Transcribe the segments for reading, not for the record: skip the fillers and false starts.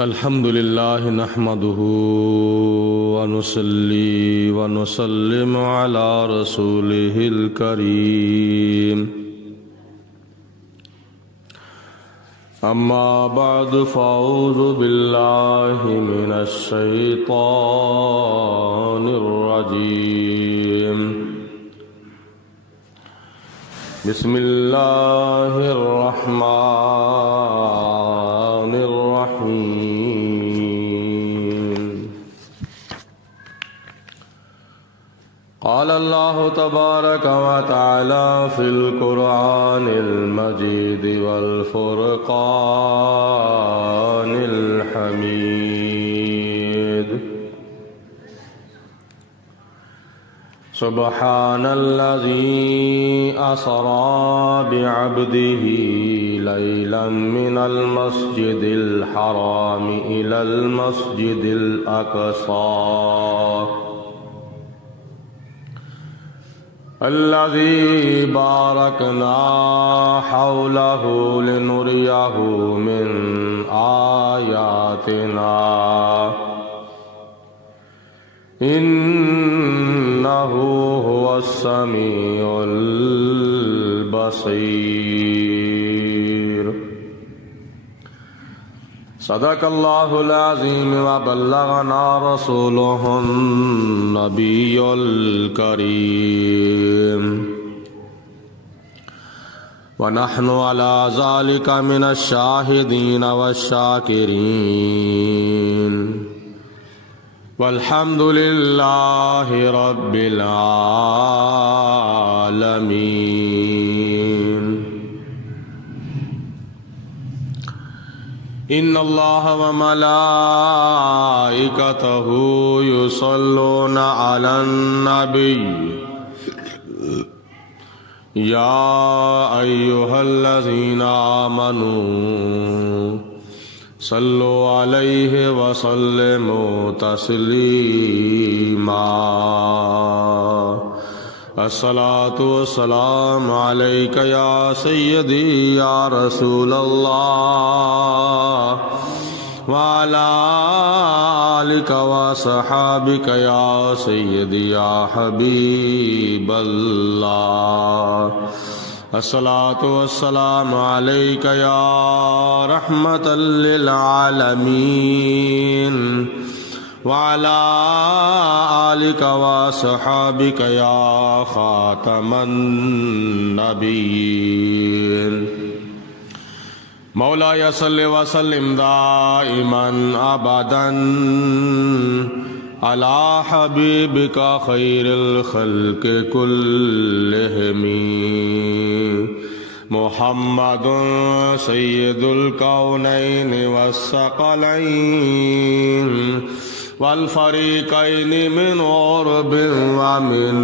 الحمد لله نحمده ونصلي ونسلم على رسوله الكريم أما بعد فأعوذ بالله من الشيطان الرجيم بسم الله الرحمن الرحيم قال الله تبارك وتعالى في القرآن المجيد والفرقان الحميد سبحان الذي أسرى بعبده ليلا من المسجد الحرام إلى المسجد الأقصى الذي باركنا حوله لنريه من آياتنا إنه هو السميع البصير صدق الله العظيم وبلغنا رسوله النبي الكريم ونحن على ذلك من الشاهدين والشاكرين والحمد لله رب العالمين إن الله وملائكته يصلون على النبي يا أيها الذين آمنوا صلوا عليه وسلموا تسليما الصلاة والسلام عليك يا سيدي يا رسول الله وعلى آلك وصحابك يا سيدي يا حبيب الله الصلاة والسلام عليك يا رحمة للعالمين وعلى آلك وصحابك يا خاتم النبيين مولاي صل وسلم دائما أبدا على حبيبك خير الخلق كلهم محمد سيد الكونين والثقلين والفريقين من عرب ومن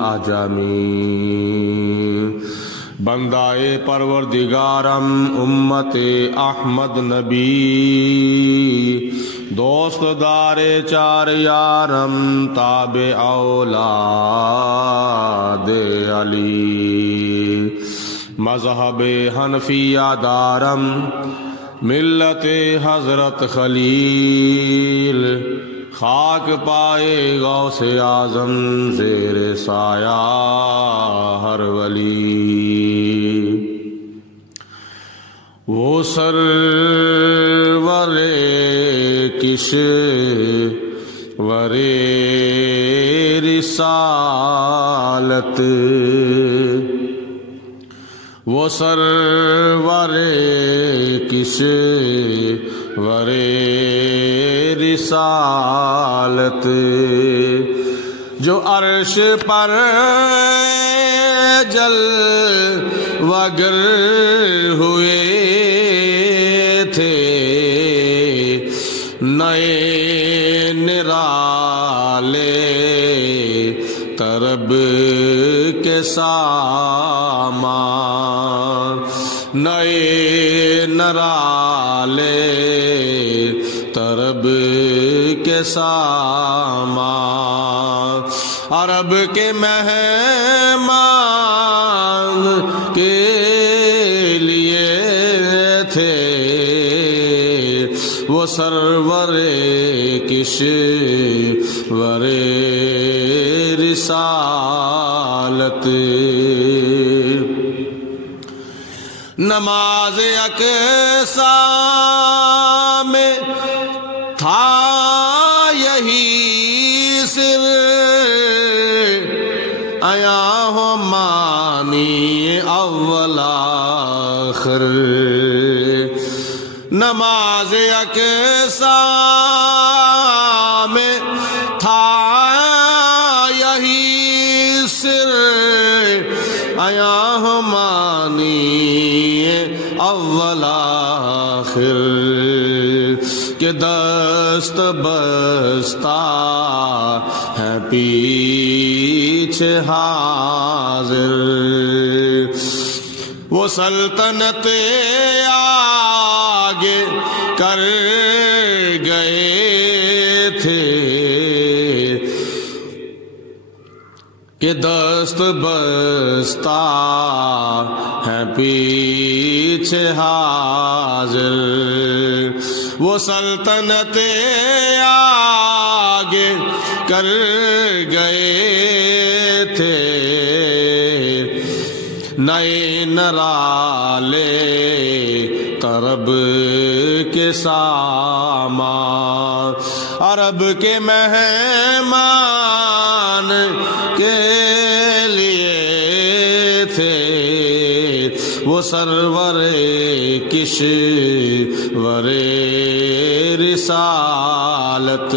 عجم بندائے پروردگارم امت احمد نبی دوست دار چار یارم تابع اولاد علی مذہب حنفیہ دارم ملت حضرت خلیل خاک پائے غوث اعظم زیر سایہ ہر ولی وہ سرور کشور رسالت وہ سرور کشور رسالت جو عرش پر جلوگر ہوئے تھے نئے نرالے طرب کے سامان نئے نرالے طرب کے سامان عرب کے مہمان کے سرور کشور رسالت نماز اقصیٰ میں تھا یہی سر آیا ہو مانی اول آخر نماز اقصیٰ میں تھا یہی سر آیا ہو مانی اول آخر کہ دست بستہ ہے پیچھے حاضر وہ سلطنت آگے کر گئے تھے کہ دست بستہ ہے پیچھے حاضر وہ سلطنت آگے کر گئے تھے نئے نرالے طرب کے سامان عرب کے مہمان کے لیے تھے وہ سرور کشور رسالت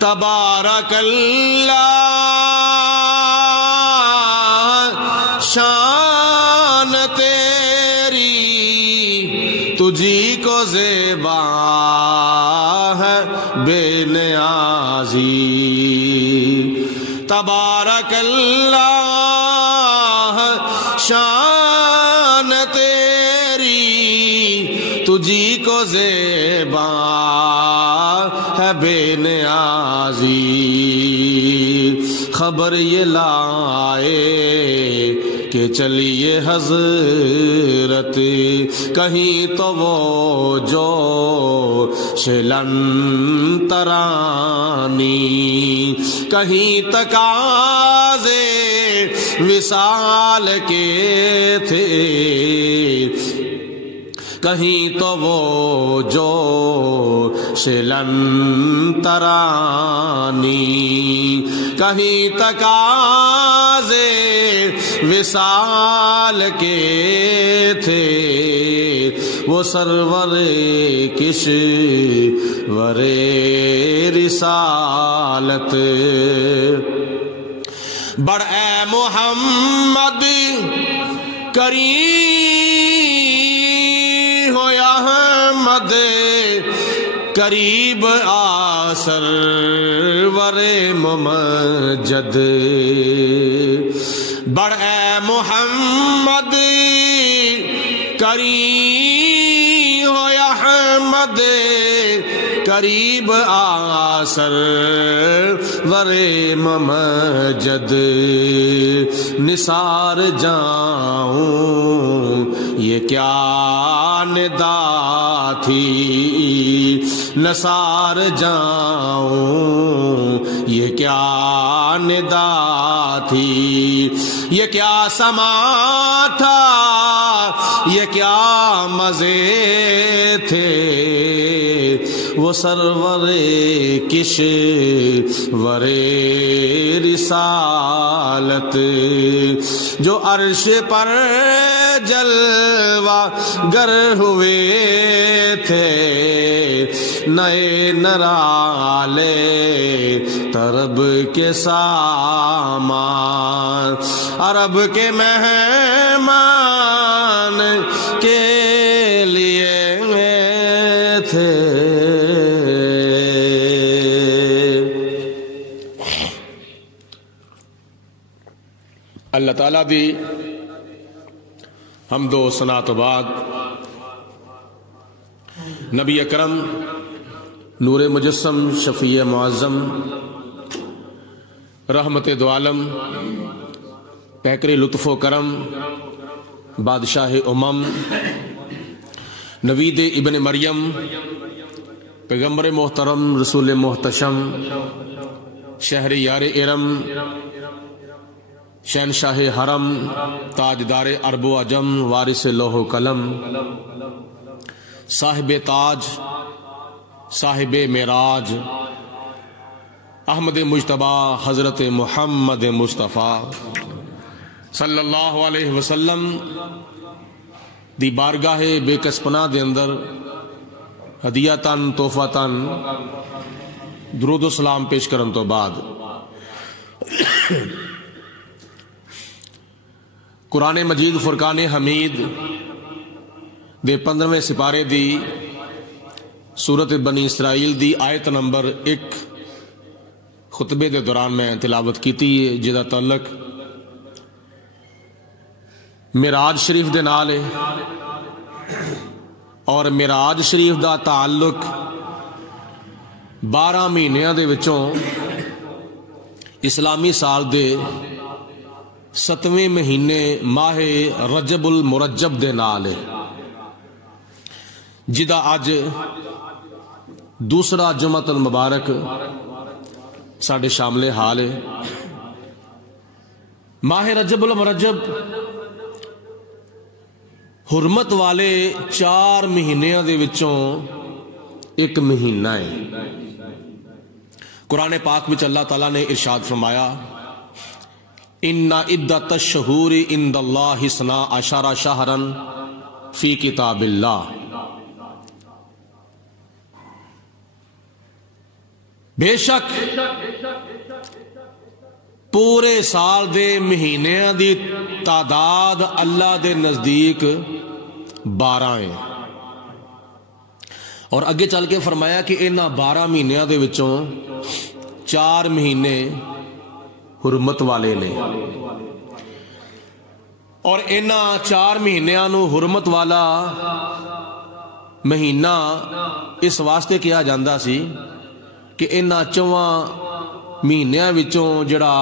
تبارک اللہ شان تیری تجھی کو زیبا ہے بے نیازی تبارک اللہ شان تیری تجھی کو زیبا ہے بے نیازی خبر یہ لائے کہ چلیے حضرت کہیں تو وہ جو شلن ترانی کہیں تقاضے وصال کے تھے کہیں تو وہ جو شلن ترانی کہیں تقاضے وصال کے تھے وہ سرور کشور رسالت بڑھ اے محمد کریم ہو یا احمد قریب آ سرور ممجد بڑھ اے محمد کریم ہو یا احمد قریب آ سرور ممجد نثار جاؤں یہ کیا ندا تھی نثار جاؤں یہ کیا ندا تھی یہ کیا سما تھا یہ کیا مزے تھے وہ سرور کشور رسالت جو عرش پر جلوہ گر ہوئے تھے نئے نرالے طرب کے سامان عرب کے مہمان کے لیے تھے اللہ تعالیٰ دی حمد و ثنا تو بعد نبی اکرم نور مجسم شفیع معظم رحمت دو عالم پیکر لطف و کرم بادشاہ امم نوید ابن مریم، پیغمبر محترم، رسول محتشم، شہر یار ارم، شہنشاہ حرم، تاجدار عرب و عجم، وارث لوح و قلم، صاحب تاج، صاحب معراج، احمد مجتبی حضرت محمد مصطفیٰ صلی اللہ علیہ وسلم دی بارگاہ بے کسپنا دے اندر ہدیتاً تحفتاً درود و سلام پیش کرن تو بعد قرآن مجید فرقان حمید دے 15ویں سپارے دی سورت بنی اسرائیل دی آیت نمبر 1 خطبے دے دوران میں تلاوت کیتی ہے، جدا تعلق معراج شریف دے نال ہے، اور معراج شریف دا تعلق 12 مہینیاں دے وچوں اسلامی سال دے 7ویں مہینے ماہ رجب المرجب دے نال ہے، جدا اج دوسرا جمعۃ المبارک ساڈے شامل حال ہے۔ ماہ رجب المرجب حرمت والے 4 مہینیاں دے وچوں ایک مہینہ ہے۔ قرآن پاک وچ اللہ تعالیٰ نے ارشاد فرمایا، ان عدۃ الشہور عند اللہ 12 شہرا فی کتاب اللہ، بے شک پورے سال دے مہینیاں دی تعداد اللہ دے نزدیک 12 ہیں، اور اگے چل کے فرمایا کہ انہاں 12 مہینیاں دے وچوں 4 مہینے حرمت والے نے، اور انہاں 4 مہینیاں نو حرمت والا مہینہ اس واسطے کیا جاندہ سی کہ انہاں 4 مہینیاں وچوں جڑا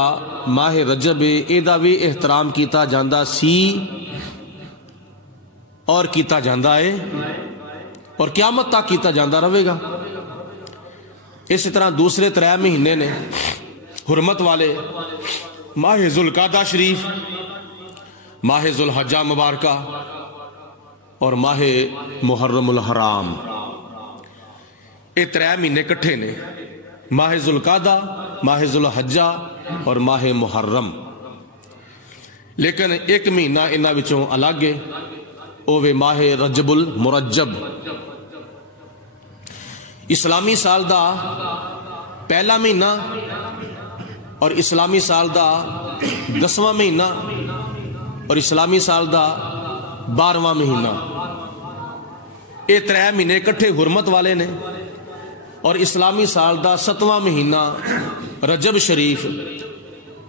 ماہ رجب ایدہ بھی احترام کیتا جاندہ سی اور کیتا جاندہ ہے اور قیامت تک کیتا جاندہ رہے گا۔ اسی طرح دوسرے 3 مہینے نے حرمت والے، ماہ ذوالقعدہ شریف، ماہ ذوالحجہ مبارکہ اور ماہ محرم الحرام، یہ 3 مہینے کٹھے نے، ماہ ذوالقعدہ، ماہ ذوالحجہ اور ماہ محرم، لیکن ایک مہینہ انہاں وچوں الگ ہے، اوہ ماہ رجب المرجب۔ اسلامی سال دا پہلا مہینہ اور اسلامی سال دا 10واں مہینہ اور اسلامی سال دا 12واں مہینہ، یہ 3 مہینے کٹھے حرمت والے نے، اور اسلامی سال دا 7واں مہینہ رجب شریف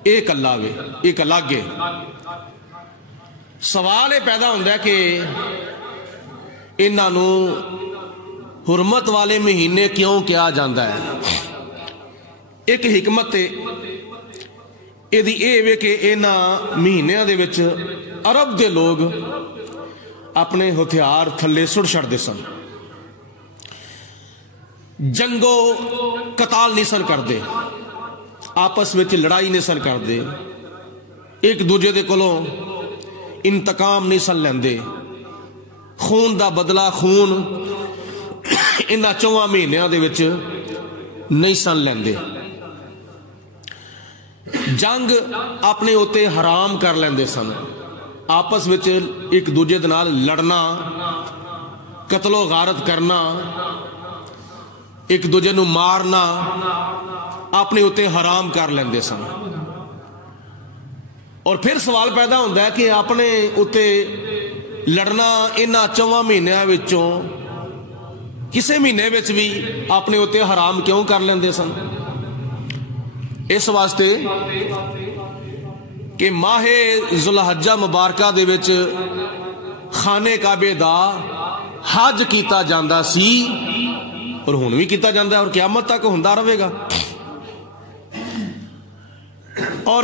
ایک الگ ہے۔ سوال یہ پیدا ہوتا ہے کہ انہاں نو حرمت والے مہینے کیوں کیا جاندہ ہے؟ ایک حکمت یہ کہ انہاں مہینیاں دے وچ عرب دے لوگ اپنے ہتھیار تھلے سڑ چھڑ دے سن، جنگو قتال نہیں سن کر دے، آپس میں لڑائی نہیں سن کر دے، ایک دوجے دے کولوں انتقام نہیں سن لیندے، خون دا بدلہ خون انہاں 4 مہینیاں دے وچ نہیں سن لیندے، جنگ اپنے ہوتے حرام کر لیندے سن، آپس وچ ایک دوجے دے نال لڑنا، قتل و غارت کرنا، ایک دوجے نو مارنا اپنے ہوتے حرام کر لیندے سن۔ اور پھر سوال پیدا ہوتا ہے کہ اپنے ہوتے لڑنا انہاں 4 مہینیاں وچوں کسے مہینے وچ بھی اپنے ہوتے حرام کیوں کر لیندے سن؟ اس واسطے کہ ماہ ذوالحجہ مبارکہ دے وچ خانے کعبے دا حج کیتا جاندہ سی، اور ہن بھی کیتا جاندہ ہے اور قیامت تک ہوندا رہے گا، اور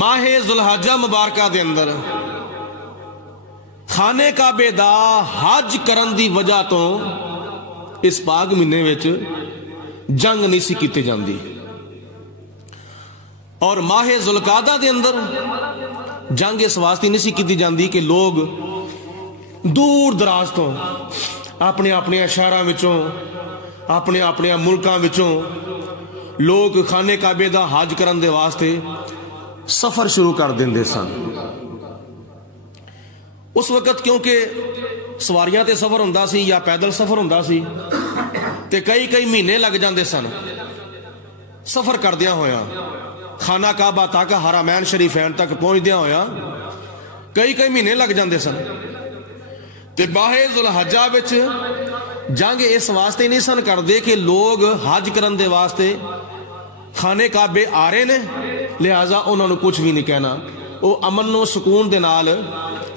ماہ ذوالحجہ مبارکہ دے اندر خانے کعبے دا حج کرن دی وجہ تو اس پاک مہینے وچ جنگ نہیں سی کیتی جاندی، اور ماہ ذوالقعدہ دے اندر جنگ اس واسطے نہیں سی کیتی جاندی کہ لوگ دور دراز تو اپنے اپنے شہراں وچوں اپنے اپنے ملکاں وچوں لوگ خانے کعبے دا حج کرن دے واسطے سفر شروع کر دیندے سن۔ اس وقت کیونکہ سواریاں تے سفر ہوندا سی یا پیدل سفر ہوندا سی تے کئی مہینے لگ جاندے سن سفر کردیاں ہویا، خانہ کعبہ تک حرمین شریفین تک پہنچدیاں ہویا کئی مہینے لگ جاندے سن۔ تے ماہ ذوالحجہ وچ جنگ اس واسطے نہیں سن کردے کہ لوگ حج کرن دے واسطے خانے کعبے آ رہے نے لہذا انہوں نے کچھ بھی نہیں کہنا، وہ امن و سکون دے نال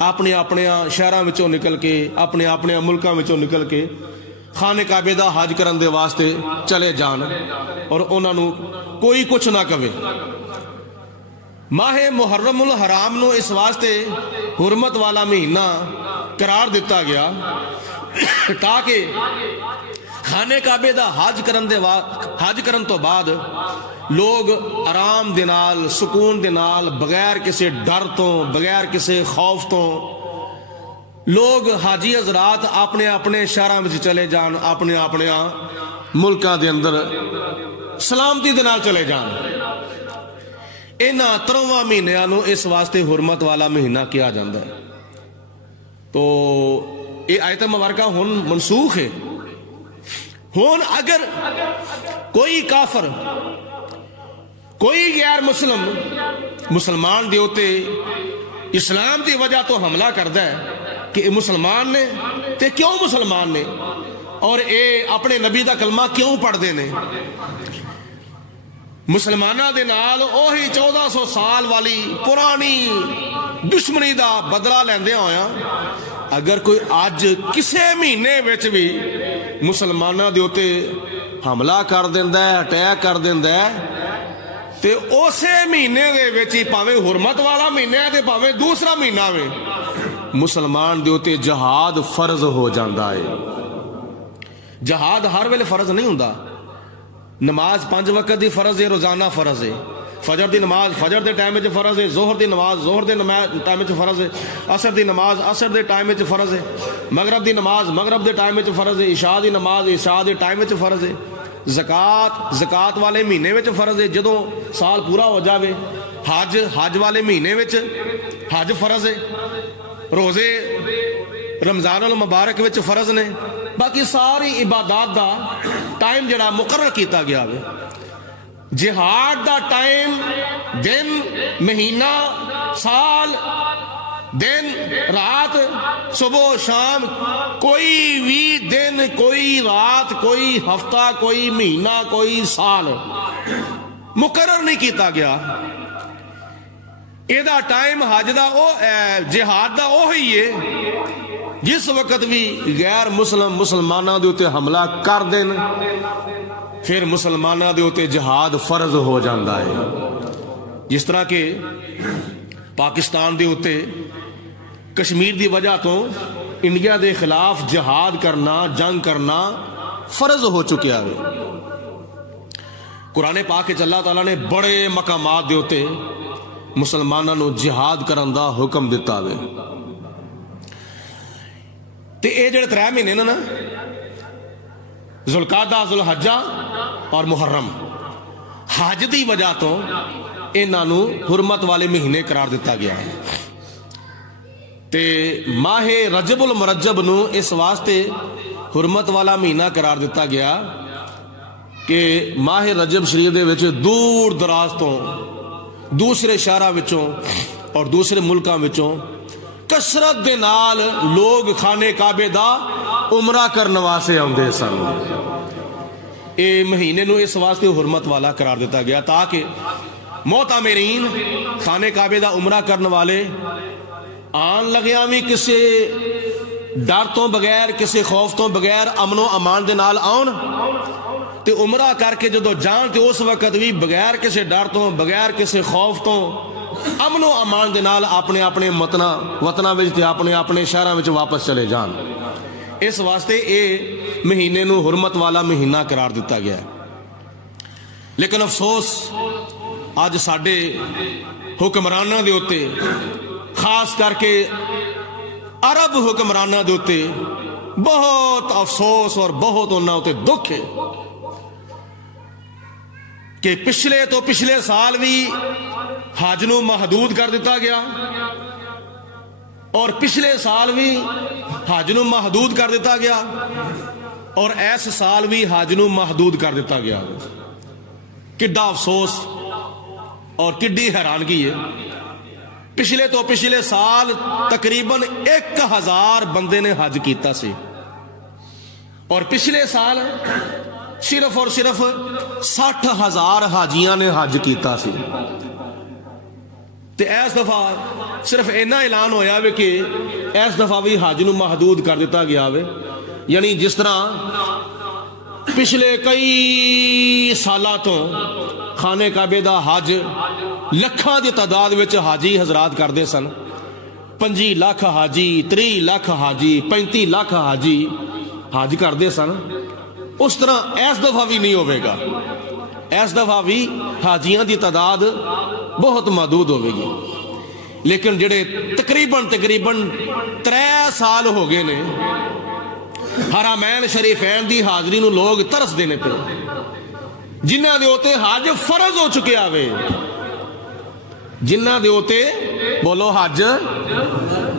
اپنے اپنے شہراں وچوں نکل کے اپنے اپنے ملکاں وچوں نکل کے خانے کعبے دا حج کرن دے واسطے چلے جان اور انہوں نے کوئی کچھ نہ کہے۔ ماہ محرم الحرام نو اس واسطے حرمت والا مہینہ قرار دیتا گیا تاکہ خانے کعبے دا حج کرن تو بعد لوگ آرام دے نال سکون دے نال بغیر کسی ڈر تو بغیر کسی خوف تو لوگ حاجی حضرات اپنے اپنے شہراں وچ چلے جان، اپنے اپنے ملکاں دے اندر سلامتی دے نال چلے جان۔ انہاں 13 مہینیاں نو اس واسطے حرمت والا مہینہ کیا جاندا ہے۔ تو یہ آیت مبارکہ ہن منسوخ ہے۔ ہن اگر کوئی کافر کوئی غیر مسلمان دے اوتے اسلام دی وجہ تو حملہ کردا ہے کہ یہ مسلمان نے تے کیوں مسلمان نے اور اے اپنے نبی دا کلمہ کیوں پڑھ دے نے، مسلمانہ دے نال اوہی 1400 سال والی پرانی دشمنی دا بدلہ لیندے ہویا اگر کوئی آج کسے مہینے وچ بھی مسلمانہ دے اوتے حملہ کر دیندا ہے اٹیک کر دیندا ہے تے اسے مہینے دے وچ پاویں حرمت والا مہینہ ہے تے پاویں دوسرا مہینہ میں مسلمان دے اوتے جہاد فرض ہو جاندا ہے۔ جہاد ہر ویلے فرض نہیں ہوندا، نماز 5 وقت دی فرض ہے، روزانہ فرض ہے، فجر دی نماز فجر دے ٹائم وچ فرض ہے، ظہر دی نماز ظہر دے ٹائم وچ فرض ہے، عصر دی نماز عصر دے ٹائم وچ فرض ہے، مغرب دی نماز مغرب دے ٹائم وچ فرض ہے، عشاء دی نماز عشاء دے ٹائم وچ فرض ہے، زکات والے مہینے وچ فرض ہے جدوں سال پورا ہو جاوے، حج والے مہینے وچ حج فرض ہے، روزے رمضان المبارک وچ فرض نے، باقی ساری عبادات دا ٹائم جڑا مقرر کیتا گیا ہے۔ جہاد دا ٹائم دن مہینہ سال دن رات صبح شام کوئی بھی دن کوئی رات کوئی ہفتہ کوئی مہینہ کوئی سال مقرر نہیں کیتا گیا۔ ایدہ ٹائم حج دا جہاد دا وہی ہے جس وقت بھی غیر مسلمانہ دے اوتے حملہ کر دین پھر مسلمانہ دے اوتے جہاد فرض ہو جاندہ ہے۔ جس طرح کہ پاکستان دے اوتے کشمیر دی وجہ تو انڈیا دے خلاف جہاد کرنا جنگ کرنا فرض ہو چکیا ہے۔ قرآن پاک وچ اللہ تعالیٰ نے بڑے مقامات دے اوتے مسلمانوں نو جہاد کرن دا حکم دیتا ہے۔ تے اے جڑے 3 مہینے نا ذوالقعدہ ذوالحجہ اور محرم حج دی وجہ تو انہاں نو حرمت والے مہینے قرار دیتا گیا ہے۔ تے ماہ رجب المرجب نو اس واسطے حرمت والا مہینہ قرار دیتا گیا کہ ماہ رجب شریف دے وچ دور دراز تو دوسرے شہراں وچوں اور دوسرے ملکاں وچوں کثرت دے نال لوگ خانے کعبے دا عمرہ کرن واسطے آندے سن۔ اے مہینے نو اس واسطے حرمت والا قرار دیتا گیا تاکہ معتمرین خانے کعبے دا عمرہ کرن والے آن لگیاں بھی کسی ڈر تو بغیر کسی خوف تو بغیر امن و امان دے نال آن تے عمرہ کر کے جدو جان تے اس وقت بھی بغیر کسی ڈر تو بغیر کسی خوف تو امن و امان دے نال اپنے اپنے وطناں وچ تے اپنے اپنے شہراں وچ واپس چلے جان. اس واسطے اے مہینے نو حرمت والا مہینہ قرار دیتا گیا ہے. لیکن افسوس اج ساڈے حکمراناں دے اوتے خاص کر کے عرب حکمراناں دے اوتے بہت افسوس اور بہت انہاں اوتے دکھ ہے کہ پچھلے تو پچھلے سال بھی حج نو محدود کر دیتا گیا اور پچھلے سال بھی حج نو محدود کر دیتا گیا اور اس سال بھی حج نو محدود کر دیتا گیا. کڈا افسوس اور کڈی حیرانگی ہے. پچھلے تو پچھلے سال تقریباً 1000 بندے نے حج کیتا سی اور پچھلے سال صرف اور صرف 60,000 حاجیاں نے حج کیتا سی. تے اس دفعہ صرف اینا اعلان ہویا وے کہ اس دفعہ بھی حج نو محدود کر دیتا گیا وے. یعنی جس طرح پچھلے کئی سالہ تو خانہ کعبے دا حج لکھاں دی تعداد وچ حاجی حضرات کردے سن. 25 لاکھ حاجی 30 لاکھ حاجی 35 لاکھ حاجی حج کردے سن. اس طرح اس دفعہ بھی نہیں ہوئے گا. اس دفعہ بھی حاجیاں دی تعداد بہت محدود ہوئے گی. لیکن جڑے تقریباً 3 سال ہو گئے نے حرمین شریفین دی حاضری نو لوگ ترس دینے پہ جنہ دے ہوتے حج فرض ہو چکے آوے. جنہ دے ہوتے بولو حج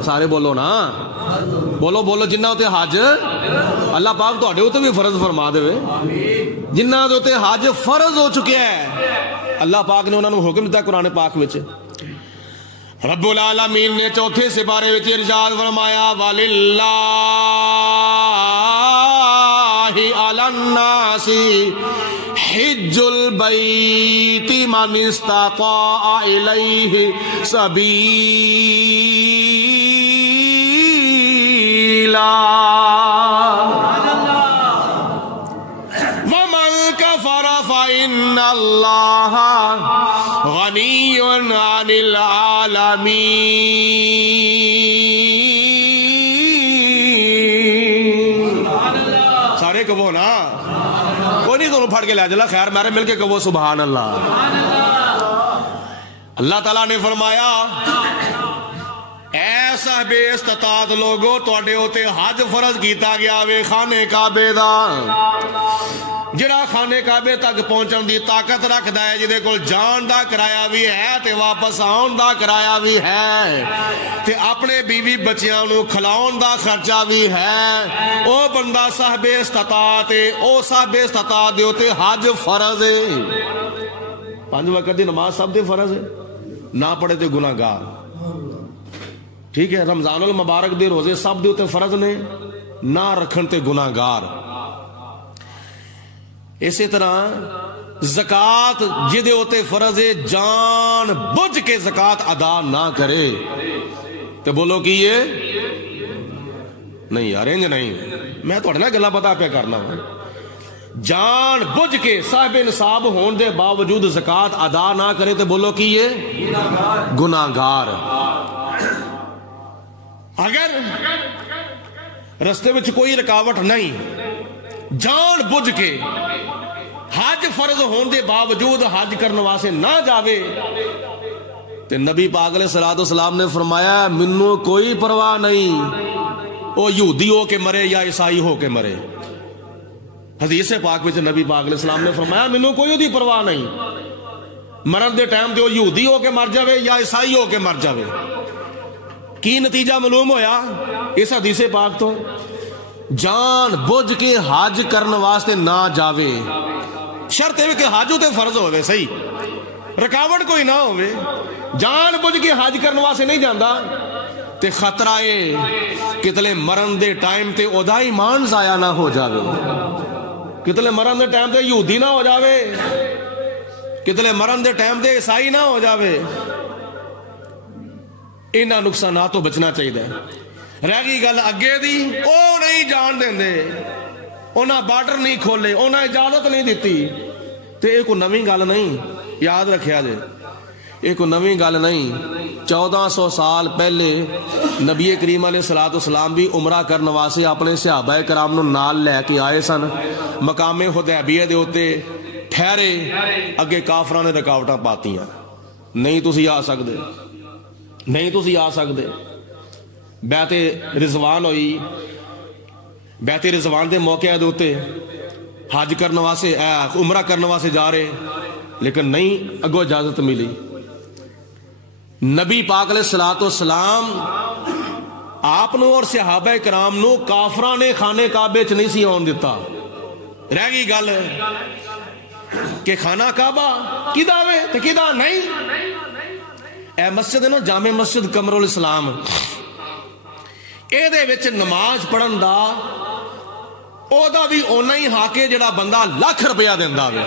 سارے بولو نا بولو جنہ ہوتے حج اللہ پاک تو ہوتے بھی فرض فرما دے. جنہ دے ہوتے حج فرض ہو چکے ہیں اللہ پاک نے انہوں نے حکم دیتا قرآن پاک وچ. رب العالمین نے چوتھے سپارے وچ ارشاد فرمایا وَلِلَّهِ عَلَى النَّاسِ حِجُّ الْبَيْتِ مَنِ اسْتَطَاعَ إِلَيْهِ سَبِيلًا وَمَنْ كَفَرَ فَإِنَّ اللَّهَ غَنِيٌّ عَنِ الْعَالَمِينَ. سارے کہو نا کوئی نہیں دونوں پھڑ کے لے جلا خیر میرے مل کے کہو سبحان اللہ. اللہ تعالیٰ نے فرمایا اے صاحب استطاعت لوگو توڑے ہوتے حج فرض کیتا گیا وے خانے کعبے دا. جڑا خانے کعبے تک پہنچن دی طاقت رکھدا ہے جدے کول جان دا کرایہ بھی ہے تے واپس آن دا کرایہ بھی ہے تے اپنے بیوی بچیاں نو کھلاون دا خرچہ بھی ہے او بندہ صاحب استطاعت او صاحب استطاعت دے ہوتے حج فرض ہے. 5 وقت دی نماز سب دے فرض ہے نہ پڑھے تے گناہگار. ٹھیک ہے رمضان المبارک دے روزے سب دے ہوتے فرض نے نہ رکھن تے گناہگار. اسی طرح زکوٰۃ جدے ہوتے فرض جان بجھ کے زکوٰۃ ادا نہ کرے تو بولو کہ یہ نہیں یار انج نہیں میں تھوڑے نہ گلا پتا پہ کرنا ہوں. جان بجھ کے صاحب نصاب ہون دے باوجود زکوٰۃ ادا نہ کرے تو بولو کہ یہ گناہگار. اگر رستے وچ کوئی رکاوٹ نہیں جان بجھ کے حج فرض ہون دے باوجود حج کرنے واسطے نہ جاوے تے نبی پاک علیہ الصلوۃ والسلام نے فرمایا منو کوئی پرواہ نہیں او یہودی ہو کے مرے یا عیسائی ہو کے مرے. حدیث پاک وچ نبی پاک علیہ السلام نے فرمایا منو کوئی دی پرواہ نہیں مرن دے ٹائم تے او یہودی ہو کے مر جاوے یا عیسائی ہو کے مر جاوے. کی نتیجہ معلوم ہویا اس حدیث پاک تو جان بجھ کے حج کرنے واسطے نہ جاوے. شرط ہے کہ حج تے فرض ہوئے صحیح رکاوٹ کوئی نہ ہوئے جان بجھ کے حج کرنے واسطے نہیں جاندا تے خطرہ ہے کتلے مرن دے ٹائم تے او دا ایمان ضائع نہ ہو جاوے. کتلے مرن دے ٹائم تے یہودی نہ ہو جاوے کتلے مرن دے ٹائم تے عیسائی نہ ہو جاوے. انہاں نقصانات تو بچنا چاہیے. رہ گئی گل اگے دی او نہیں جان دیندے انہاں بارڈر نہیں کھولے انہاں اجازت نہیں دیتی تے ایک نویں گل نہیں یاد رکھیا جے. یہ کوئی نویں گل نہیں. 1400 سال پہلے نبی کریم علیہ الصلوۃ والسلام بھی عمرہ کرنے واسطے اپنے صحابہ کرام نو نال لے کے آئے سن. مقام حدیبیہ دے اوتے ٹھہرے, اگے کافراں نے رکاوٹاں پاتیاں, نہیں تسی آ سکدے, نہیں تسی آ سکدے. بیعت رضوان ہوئی, بیعت رضوان دے موقع دے اوتے حج کرنے واسطے عمرہ کرنے واسطے جا رہے, لیکن نہیں اگوں اجازت ملی. نبی پاک علیہ الصلوۃ والسلام آپ نو اور صحابہ کرام نو کافراں نے خانہ کعبے چ نہیں سی آن دیتا. رہ گئی گل کہ خانہ کعبہ کدا وے تے کدا نہیں. اے مسجد ہے نا جامع مسجد قمر الاسلام, اے دے وچ نماز پڑھن دا او دا بھی اونا ہی حق ہے جڑا بندہ لاکھ روپیہ دیندا وے,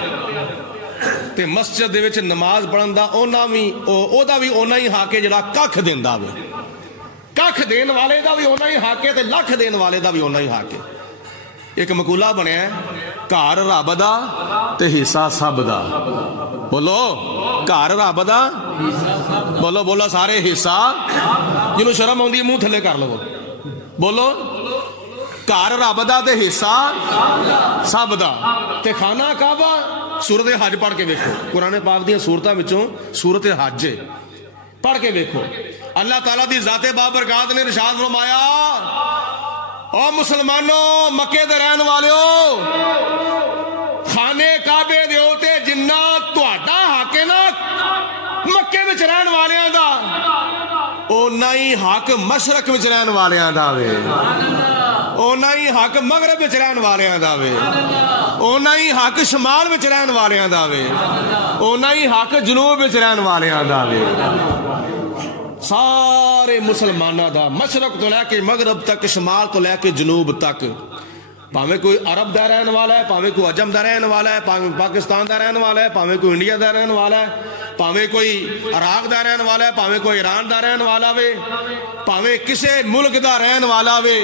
تے مسجد دے وچ نماز پڑھن دا او دا بھی اونا ہی حق ہے جڑا ککھ دیندا وے. ککھ دین والے دا بھی اونا ہی حق ہے تے لاکھ دین والے دا بھی اونا ہی حق ہے. ایک مقولہ بنیا ہے, گھر رب دا تے حصہ سب دا. بولو گھر رب دا, بولو بولو سارے حصہ, جنوں شرم آؤندی منہ تھلے کر لو, بولو گھر رب دا تے حصہ سب دا. تے خانہ کعبہ سورت حج پڑھ کے ویکھو, قرآن پاک دی سورتاں وچوں سورت حج پڑھ کے ویکھو. اللہ تعالیٰ دی ذات بابرکات نے ارشاد فرمایا, او مسلمانوں مکے دے رہن والیو, خانے کعبے دے اوتے جنہ تہاڈا حق ہے نا مکے وچ رہن والیاں دا, اونا ہی حق مشرق وچ رہن والیاں دا وے, اونا ہی حق مغرب وچ رہن والیاں دا وے, اونا ہی حق شمال وچ رہن والیاں دا وے, اونا ہی حق جنوب وچ رہن والیاں دا وے. سارے مسلمانہ دا مشرق تو لے کے مغرب تک, شمال تو لے کے جنوب تک, پاویں کوئی عرب دا رہن والا ہے, پاویں کوئی عجم دا رہن والا ہے, پاویں پاکستان دا رہن والا ہے, پاویں کوئی انڈیا دا رہن والا ہے, پاویں کوئی عراق دا رہن والا ہے, پاویں کوئی ایران دا رہن والا وے, پاویں کسے ملک دا رہن والا وے,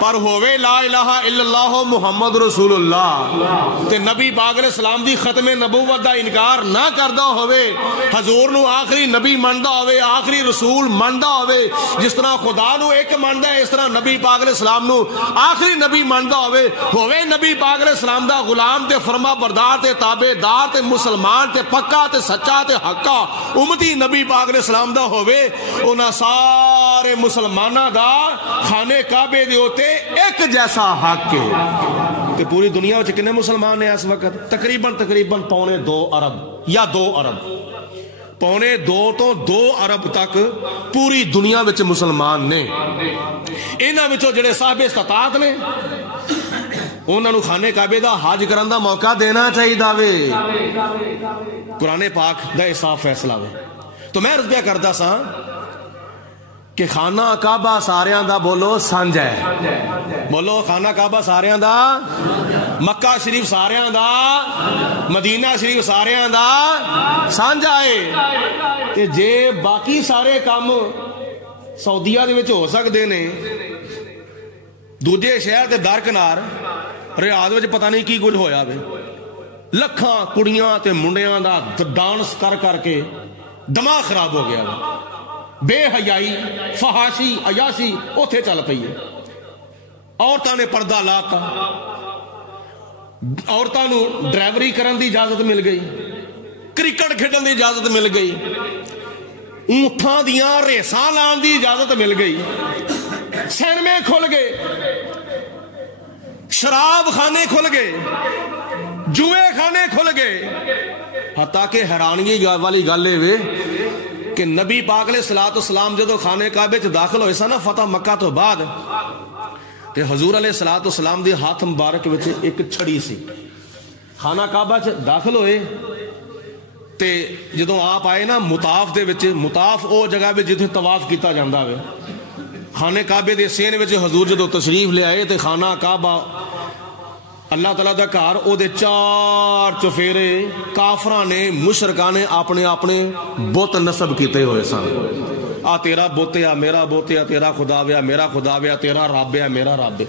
پر ہووے لا الہ الا اللہ محمد رسول اللہ تے نبی پاک علیہ السلام دی ختم نبوت دا انکار نہ کردا ہووے, حضور نو آخری نبی مندا ہووے, آخری رسول مندا ہووے, جس طرح خدا نو ایک مندا ہے اس طرح نبی پاک علیہ السلام نو آخری نبی مندا ہووے نبی پاک علیہ السلام دا غلام تے فرما بردار تے تابع دار تے مسلمان تے پکا تے سچا تے حقا امتی نبی پاک علیہ السلام دا ہووے, انہاں سارے مسلمانہ دا خانے کعبے دے ہوتے ایک جیسا حق ہے. تے پوری دنیا وچ کنے مسلمان ہیں اس وقت؟ تقریباً 2 ارب یا 2 ارب, 2.25 تو 2 ارب تک پوری دنیا وچ مسلمان نے. انہاں وچوں جڑے صاحب استطاعت نے انہاں نو خانے کعبے دا حج کرن دا موقع دینا چاہیے وے. قرآن پاک دا صاف فیصلہ وے. تو میں عرض کردا سا کہ خانہ کعبہ ساریاں دا بولو سانجھ ہے, بولو خانہ کعبہ ساریاں دا, مکہ شریف ساریاں دا, مدینہ شریف ساریاں دا سانجھ ہے. تے جے باقی سارے کام سعودیہ دے وچ ہو سکدے نے, دوجے شہر تے درکنار ریاض وچ پتہ نہیں کی کچھ ہویا وے, لکھاں کڑیاں تے منڈیاں دا ڈانس کر کر کے دماغ خراب ہو گیا وے. بے حیائی فحاشی عیاشی اوتھے چل پئی ہے. عورتاں نے پردہ لاتا, عورتاں نو ڈرائیوری کرن دی اجازت مل گئی, کرکٹ کھیڈن دی اجازت مل گئی, اونٹاں دیاں ریساں لان دی اجازت مل گئی, سینمے کھل گئے, شراب خانے کھل گئے, جوئے خانے کھل گئے. حتیٰ کہ حیرانی والی گل ہے کہ نبی پاک علیہ الصلوۃ والسلام جدو خانے کعبے چ داخل ہوئے سا نا فتح مکہ تو بعد, تے حضور علیہ الصلوۃ والسلام دی ہاتھ مبارک وچ ایک چھڑی سی. خانہ کعبہ چ داخل ہوئے تے جدو آپ آئے نا مطاف دے وچ, مطاف او جگہ وچ جتھے طواف کیتا جاندا وے, خانے کعبے دے سین وچ حضور جدو تشریف لے آئے تے خانہ کعبہ اللہ تعالیٰ دا گھر او دے 4 چفیرے کافراں نے مشرکاں نے اپنے اپنے بت نصب کیتے ہوئے سن. آ تیرا بت ہے, میرا بت ہے, تیرا خدا ویا میرا خدا ویا, تیرا رب ہے میرا رب ہے.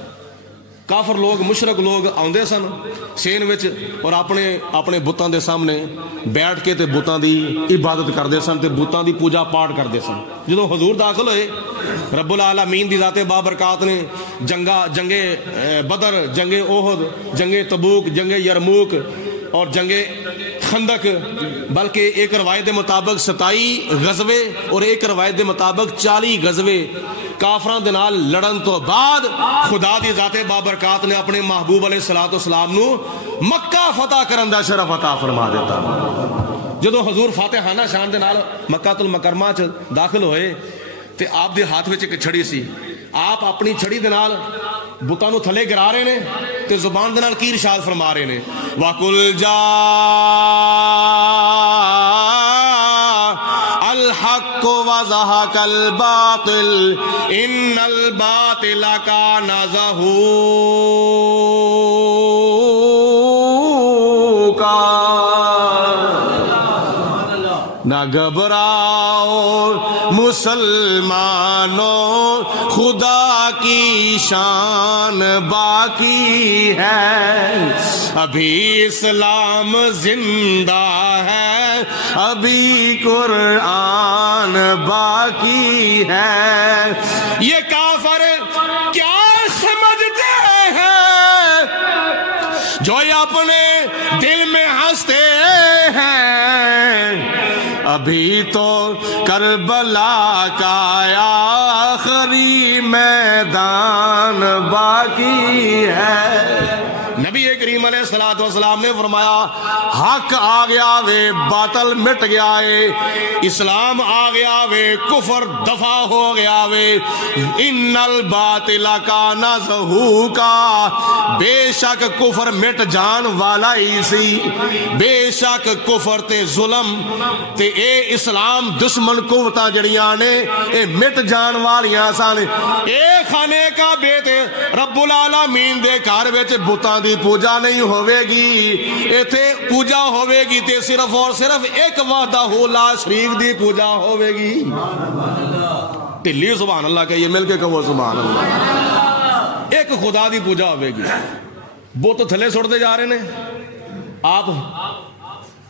کافر لوگ مشرک لوگ آندے سن سین وچ اور اپنے بتاں دے سامنے بیٹھ کے تے بتاں دی عبادت کردے سن تے بتاں دی پوجا پاٹ کردے سن. جدوں حضور داخل ہوئے رب العالمین دی ذات بابرکات نے جنگ بدر، جنگ احد، جنگ تبوک، جنگ یرموک اور جنگ خندق، بلکہ ایک روایت دے مطابق 27 غزوے اور ایک روایت دے مطابق 40 غزوے کافراں دے نال لڑن تو بعد خدا دی ذات بابرکات نے اپنے محبوب علیہ الصلوۃ والسلام نو مکہ فتح کرن دا شرف عطا فرما دیتا. جدوں حضور فاتحانہ شان دے نال مکہ المکرمہ چ داخل ہوئے تے آپ دے ہاتھ وچ ایک چھڑی سی. آپ اپنی چھڑی دے نال بتاں نو تھلے گرا رہے نے تے زبان دے نال کی ارشاد فرما رہے نے، وَقُلْ الحق وزهق الباطل ان الباطل كان زهوقا. نہ گھبراؤ مسلمانوں، خدا کی شان باقی ہے، ابھی اسلام زندہ ہے، ابھی قرآن باقی ہے. یہ کافر کیا سمجھتے ہیں جو یہ اپنے دل میں ہنستے ہیں؟ ابھی تو کربلا کا آخری میدان باقی ہے. نبی کریم علیہ الصلوۃ والسلام نے فرمایا حق آ گیا وے، باطل مٹ گیا ہے، اسلام آ گیا وے، کفر دفع ہو گیا وے. ان الباطل کان زہوقا، بے شک کفر مٹ جان والا ہی سی، بے شک کفر تے ظلم تے اے اسلام دشمن قوتاں جڑیاں نے اے مٹ جان والیاں سن. اے خانے کا بیت رب العالمین دے گھر وچ بتاں دی پوجا نہیں ہوئے گی، ایتھے پوجا ہوئے گی تے صرف اور صرف ایک وحدہ لا شریک دی پوجا ہوئے گی. ٹلی سبحان اللہ کہیے مل کے کہو سبحان اللہ. ایک خدا دی پوجا ہوئے گی. بت تھلے سٹتے جا رہے ہیں، آپ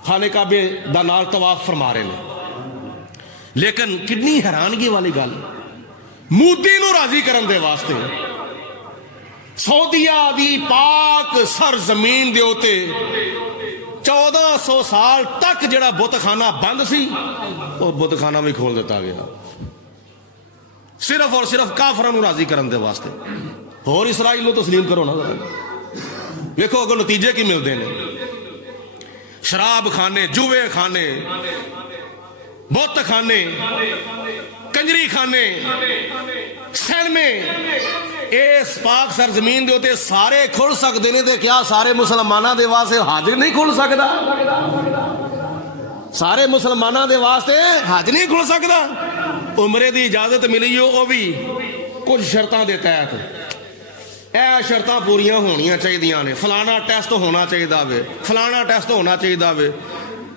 خانے کعبے دا نال طواف فرما رہے ہیں. لیکن کتنی حیرانگی والی گل، مودی نو راضی کرن دے واسطے سعودیہ دی پاک سرزمین دے ہوتے 1400 سال تک جڑا بت خانہ بند سی اور بت خانہ بھی کھول دیتا گیا، صرف اور صرف کافراں نو راضی کرن دے واسطے. اور اسرائیل نو تسلیم کرو نا ذرا، دیکھو اگر نتیجے کی ملتے ہیں. شراب خانے، جوے خانے، بت خانے، کنجری خانے، سینمے اس پاک سرزمین دے ہوتے سارے کھل سکتے ہیں. تے کیا سارے مسلمانوں دے واسطے حج نہیں کھل سکتا؟ سارے مسلمانوں دے واسطے حج نہیں کھل سکتا. عمرے دی اجازت ملی ہو وہ بھی کچھ شرطاں دے تحت. اے شرطاں پوریاں ہونیاں چاہیے نے، فلانا ٹیسٹ ہونا چاہیے وے، فلانا ٹیسٹ ہونا چاہیے وے.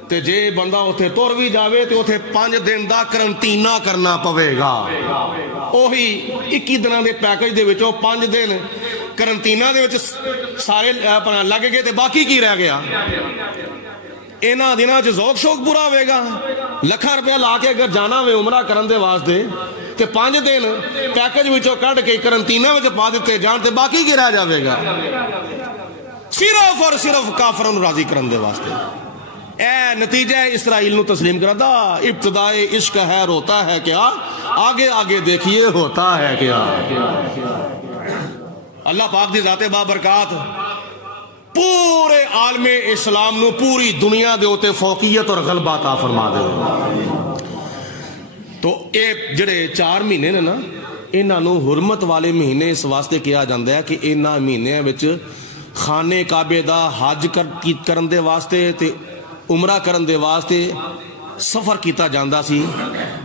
تے جے بندہ اتھے تر بھی جاوے تے اتھے 5 دن دا کرنٹینہ کرنا پوے گا. اوہی 21 دنوں دے پیکج دے وچوں 5 دن کرنٹینہ دے وچ سارے لگ گئے تے باقی کی رہ گیا. انہاں دناں چ ذوق شوق پورا ہوئے گا. لکھاں روپیہ لا کے اگر جانا وے عمرہ کرن دے واسطے تے 5 دن پیکج وچوں کڈ کے کرنٹینہ وچ پا دتے جان تے باقی کی رہ جاوے گا. صرف اور صرف کافراں نو راضی کرن دے واسطے. اے نتیجہ اسرائیل نو تسلیم کرا دا. ابتدائے عشق ہے روتا ہے کیا، آگے آگے دیکھیے ہوتا ہے کیا. اللہ پاک دی ذات بابرکات پورے عالم اسلام نو پوری دنیا دے ہوتے فوقیت اور غلبہ عطا فرما دے. تو اے جڑے 4 مہینے نے نا، انہاں نو حرمت والے مہینے اس واسطے کیا جاندہ ہے کہ انہاں مہینے وچ خانے کعبے دا حج کرن دے واسطے تے عمرہ کرن دے واسطے سفر کیتا جاندہ سی،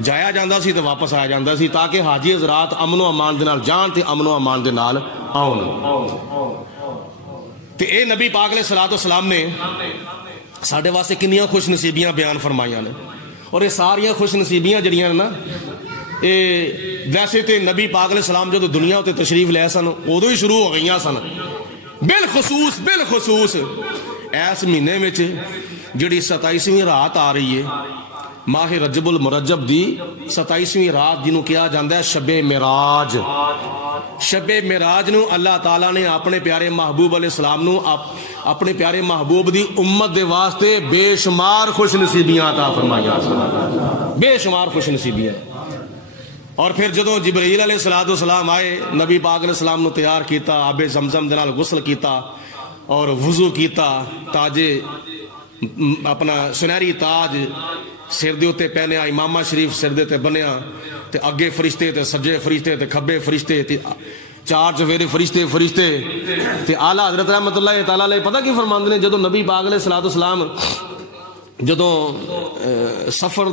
جایا جاندہ سی تے واپس آیا جاندہ سی، تاکہ حاجی حضرات امن و امان دے نال جان تے امن و امان دے نال آؤن. تے اے نبی پاک علیہ الصلوۃ والسلام نے ساڈے واسطے کنیاں خوش نصیبیاں بیان فرمائیاں نے. اور یہ ساریاں خوش نصیبیاں جڑیاں نا ویسے تے نبی پاک علیہ السلام جو دنیا تے تشریف لے سن ادو ہی شروع ہو گئی سن، بالخصوص ایس مہینے میں جڑی 27ویں رات آ رہی ہے ماہ رجب المرجب دی 27ویں رات جنہوں کیا جاندہ ہے شب معراج. شب معراج نو اللہ تعالیٰ نے اپنے پیارے محبوب علیہ السلام نو اپنے پیارے محبوب دی امت دے واسطے بے شمار خوش نصیبیاں عطا فرمائیاں، بے شمار خوش نصیبیاں. اور پھر جدوں جبرائیل علیہ السلام آئے نبی پاک علیہ السلام نو تیار کیتا، آب زمزم دے نال غسل کیتا اور وضو کیتا، تاج اپنا سنہری تاج سر دے اوتے پہنیا، امامہ شریف سر دے تے بنیا، تے اگے فرشتے تے سجے فرشتے تے کھبے فرشتے تے چار چفیرے فرشتے تے اعلیٰ حضرت رحمت اللہ تعالیٰ علیہ پتہ کی فرماندے نے جدوں نبی پاک علیہ السلام جدوں سفر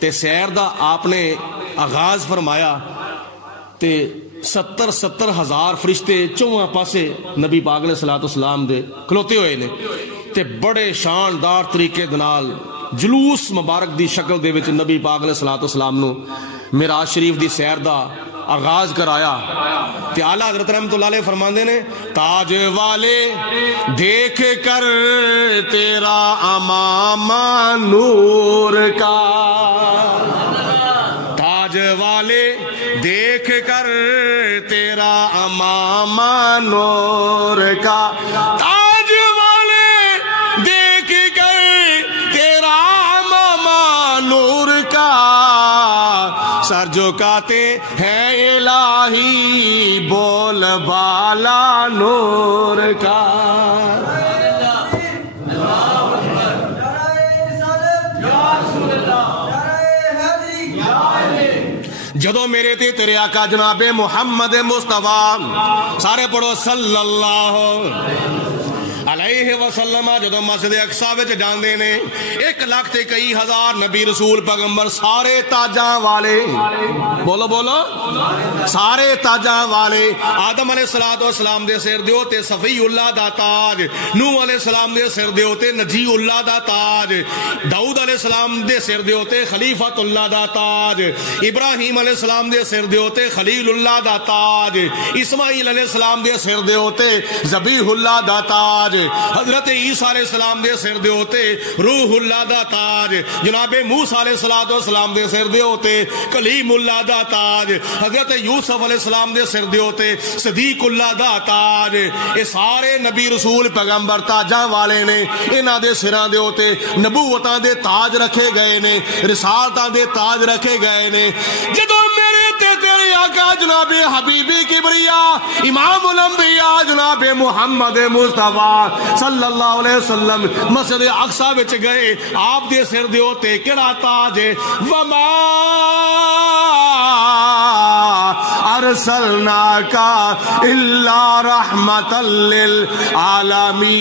تے سیر دا آپ نے آغاز فرمایا تے 70 ہزار فرشتے چواں پاسے نبی پاک علیہ السلام دے کھلوتے ہوئے نے تے بڑے شاندار طریقے دنال جلوس مبارک دی شکل دے وچ نبی پاک علیہ السلام نو معراج شریف دی سیر دا آغاز کرایا. تے اعلیٰ حضرت رحمت اللہ علیہ فرماندے نے تاج والے دیکھ کر تیرا امامہ نور کا، تاج والے دیکھ کر تیرا امامہ نور کا، تاج والے دیکھ کر تیرا امامہ نور کا، سر جھکاتے ہیں الہی بول بالا نور کا. جدو میرے تے تیرے آقا جناب محمد مصطفیٰ سارے پڑھو صلی اللہ علیہ وسلم جدو مسجد اقصی وچ جاندے نے 1,00,000 تے کئی ہزار نبی رسول پیغمبر سارے تاجاں والے، بولو سارے تاجاں والے. آدم علیہ السلام دے سر دے تے صفی اللہ دا تاج، نوح علیہ السلام دے سر دے تے نجی اللہ دا تاج، داؤد علیہ السلام دے سر دے تے خلیفۃ اللہ دا تاج، ابراہیم علیہ السلام دے سر دے تے خلیل اللہ دا تاج، اسماعیل علیہ السلام دے سر دے تے ذبیح اللہ دا تاج، حضرت عیسیٰ علیہ السلام دے سر دے ہوتے روح اللہ دا تاج، جناب موسیٰ علیہ السلام دے سر دے ہوتے کلیم اللہ دا تاج، حضرت یوسف علیہ السلام دے سر دے ہوتے صدیق اللہ دا تاج. یہ سارے نبی رسول پیغمبر تاجاں والے نے، انہاں دے سراں دے ہوتے نبوتاں دے تاج رکھے گئے نے، رسالتاں دے تاج رکھے گئے نے. جدوں میرے تے تیرے آقا جناب حبیبی کبریا امام الانبیاء جناب محمد مصطفیٰ صلی اللہ علیہ وسلم مسجد اقصی وچ گئے، آپ دے سر دے ہوتے کیڑا تاج ہے؟ وما ارسلناک الا رحمۃ للعالمین.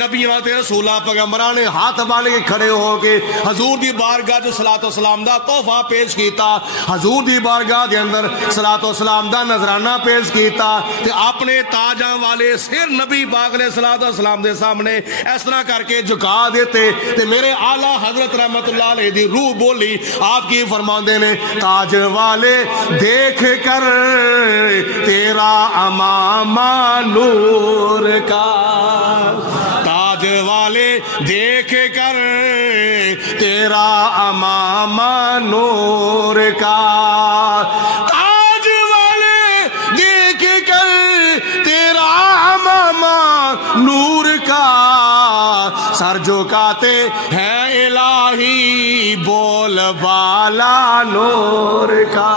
نبیوں تے رسولاں پیغمبراں نے ہاتھ بن کے کھڑے ہو کے حضور دی بارگاہ وچ صلاۃ و سلام دا تحفہ پیش کیتا، حضور دی بارگاہ دے اندر صلاۃ و سلام دا نذرانہ پیش کیتا تے اپنے تاجاں والے سر نبی پاک علیہ الصلوۃ والسلام دے سامنے اس طرح کر کے جھکا دیتے تے میرے اعلیٰ حضرت رحمت اللہ علیہ دی روح بولی. آپ کی فرماندے نے تاج والے دیکھ کر تیرا امامہ نور کا، تاج والے دیکھ کر تیرا امامہ نور کا، تاج والے دیکھ کر تیرا امامہ نور کا، سر جھکاتے ہیں الہی بول بالا نور کا.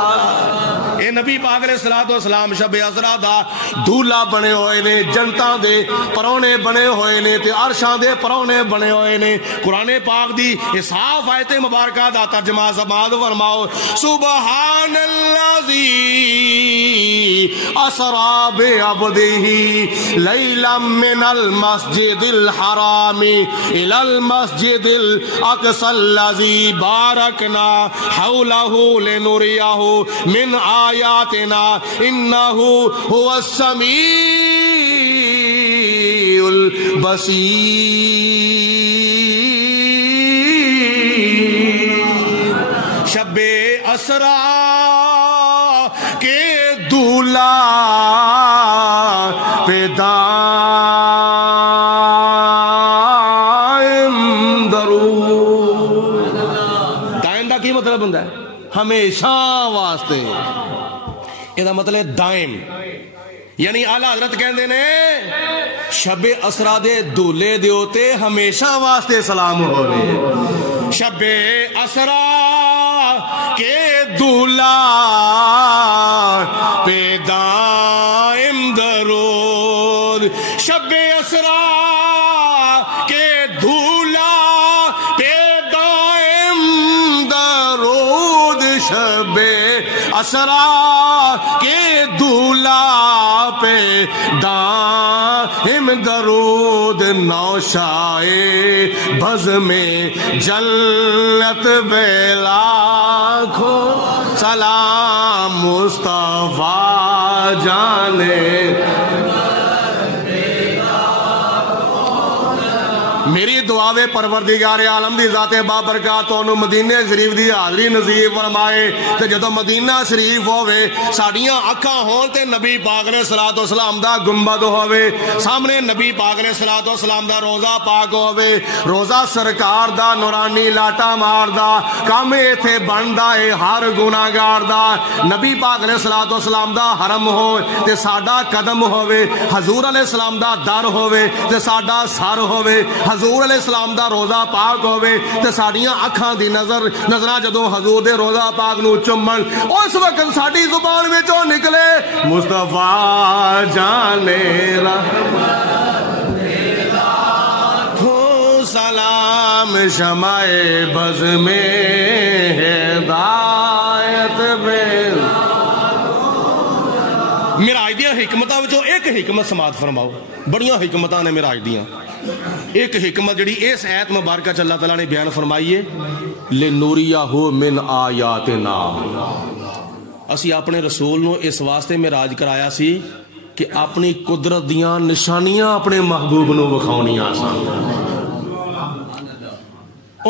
اے نبی پاک علیہ السلام شب عذرا دا دھولا بنے ہوئے نے، جنتاں دے پرونے بنے ہوئے نے تے عرشاں دے پرونے بنے ہوئے نے. قرآن پاک دی صاف آیت مبارکہ دا ترجمہ سماعت فرماؤ. سبحان الذی اسرا بعبدہ لیلا من المسجد الحرام الی المسجد الاقصی الذی بارکنا حولہ لنریہ من آیاتنا انہو هو السمیع بسی شب اسرا کے دولا پہ دائم درود. دائم دا کی مطلب ہوتا ہے؟ ہمیشہ واسطے. یہ مطلب دائم، یعنی آلہ حضرت کہندے نے شب اسرا دے دولے دے ہوتے ہمیشہ واسطے سلام ہوئے. شب اسرا کے دولا پہ دائم درود. شب اسرا کے دولا پہ دائم درود. شب اسرا کے دولا پہ دائم درود. نوشائے بز میں جنت بیلا کھو سلام مصطفیٰ جانے. میری دعاوے پروردگار عالم دی ذات بابرکات انہوں مدینہ شریف دی حاضری نصیب فرمائے. تے جدو مدینہ شریف ہوئے ساڑیاں اکھاں ہون تے نبی پاک علیہ السلام دا گنبد ہوئے سامنے نبی پاک علیہ السلام دا روزہ پاک ہوئے. روزہ سرکار دا نورانی لاٹا مار دا کام ایتھے بندا ہے ہر گناہگار دا. نبی پاک علیہ السلام دا حرم ہوئے تے ساڈا قدم ہوئے. حضور علیہ السلام دا در ہوئے تے ساڈا سر ہوئے. حضور علیہ السلام دا روزہ پاک ہوئے تے ساڑیاں اکھاں دی نظرہ جدوں حضور دے روزہ پاک نو چمن اس وقت ساڑی زبان میں جو نکلے مصطفیٰ جانے سلام شمع بز میں ہدایت میں. معراج دیاں حکمتاں وچوں ایک حکمت سماعت فرماؤ. بڑیاں حکمتاں نے معراج دیاں. ایک حکمت جڑی اس آیت مبارکہ چ اللہ تعالیٰ نے بیان فرمائی ہے لِنُرِيَهُ مِنْ آیاتنا. اسی اپنے رسول نو اس واسطے معراج کرایا سی کہ اپنی قدرت دیاں نشانیاں اپنے محبوب نو وکھاونیاں سن.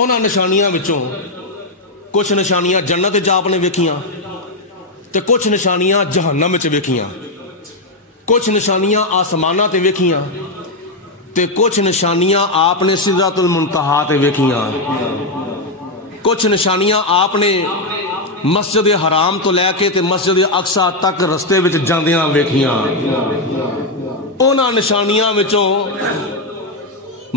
انہاں نشانیاں وچوں کچھ نشانیاں جنت وچ آپ نے ویکھیاں تے کچھ نشانیاں جہنم وچ ویکھیاں. کچھ نشانیاں آسماناں تے ویکھیاں تے کچھ نشانیاں آپ نے سدرۃ المنتہا تے ویکھیاں. کچھ نشانیاں آپ نے مسجد حرام تو لے کے تے مسجد اقصی تک رستے وچ جاندیاں ویکھیاں. انہاں نشانیاں وچوں